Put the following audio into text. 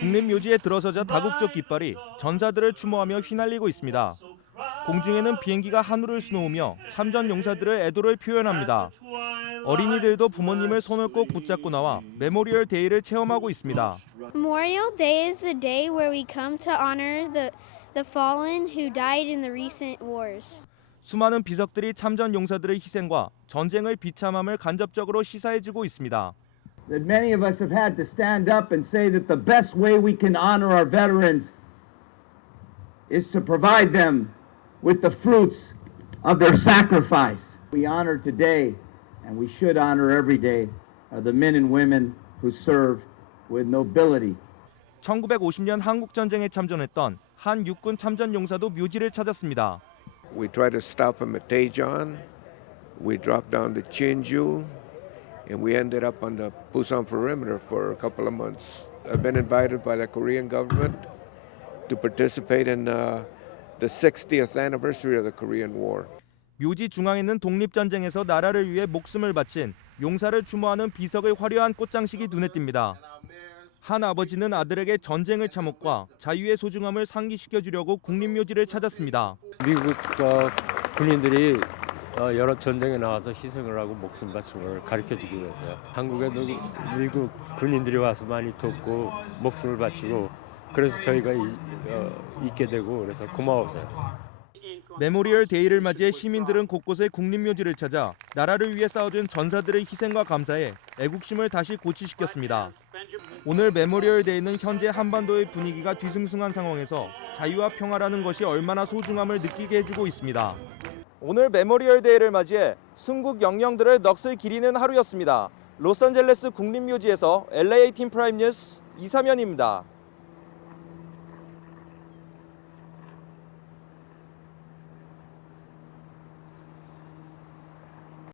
국립 묘지에 들어서자 다국적 깃발이 전사들을 추모하며 휘날리고 있습니다. 공중에는 비행기가 하늘을 수놓으며 참전 용사들의 애도를 표현합니다. 어린이들도 부모님을 손을 꼭 붙잡고 나와 메모리얼 데이를 체험하고 있습니다. Memorial Day is the day where we come to honor the, the fallen who died in the recent wars. 수많은 비석들이 참전 용사들의 희생과 전쟁을 비참함을 간접적으로 시사해주고 있습니다. that many of us have had to stand up and say that the best way we can honor our veterans is to provide them with the fruits of their sacrifice. We honor today, and we should honor every day, uh, the men and women who serve with nobility. 1950년 한국 전쟁에 참전했던 한 육군 참전 용사도 묘지를 찾았습니다. We tried to stop him at Daejeon. We dropped down to Jeonju, And we ended up on the Busan perimeter for a couple of months. I've been invited by the Korean government to participate in uh, the 60th anniversary of the Korean War. 묘지 중앙에는 독립전쟁에서 나라를 위해 목숨을 바친 용사를 추모하는 비석의 화려한 꽃장식이 눈에 띕니다. 한 아버지는 아들에게 전쟁의 참혹과 자유의 소중함을 상기시켜 주려고 국립묘지를 찾았습니다. 미국 어, 군인들이 어, 여러 전쟁에 나와서 희생을 하고 목숨 바친 걸 가르쳐 주기 위해서요. 한국에도 미국 군인들이 와서 많이 돕고 목숨을 바치고 그래서 저희가 이, 어, 있게 되고 그래서 고마워서요. 메모리얼 데이를 맞이해 시민들은 곳곳에 국립묘지를 찾아 나라를 위해 싸워준 전사들의 희생과 감사에 애국심을 다시 고취시켰습니다. 오늘 메모리얼 데이는 현재 한반도의 분위기가 뒤숭숭한 상황에서 자유와 평화라는 것이 얼마나 소중함을 느끼게 해주고 있습니다. 오늘 메모리얼 데이를 맞이해 순국 영령들을 넋을 기리는 하루였습니다. 로스앤젤레스 국립묘지에서 LA 팀 프라임 뉴스 이사면입니다.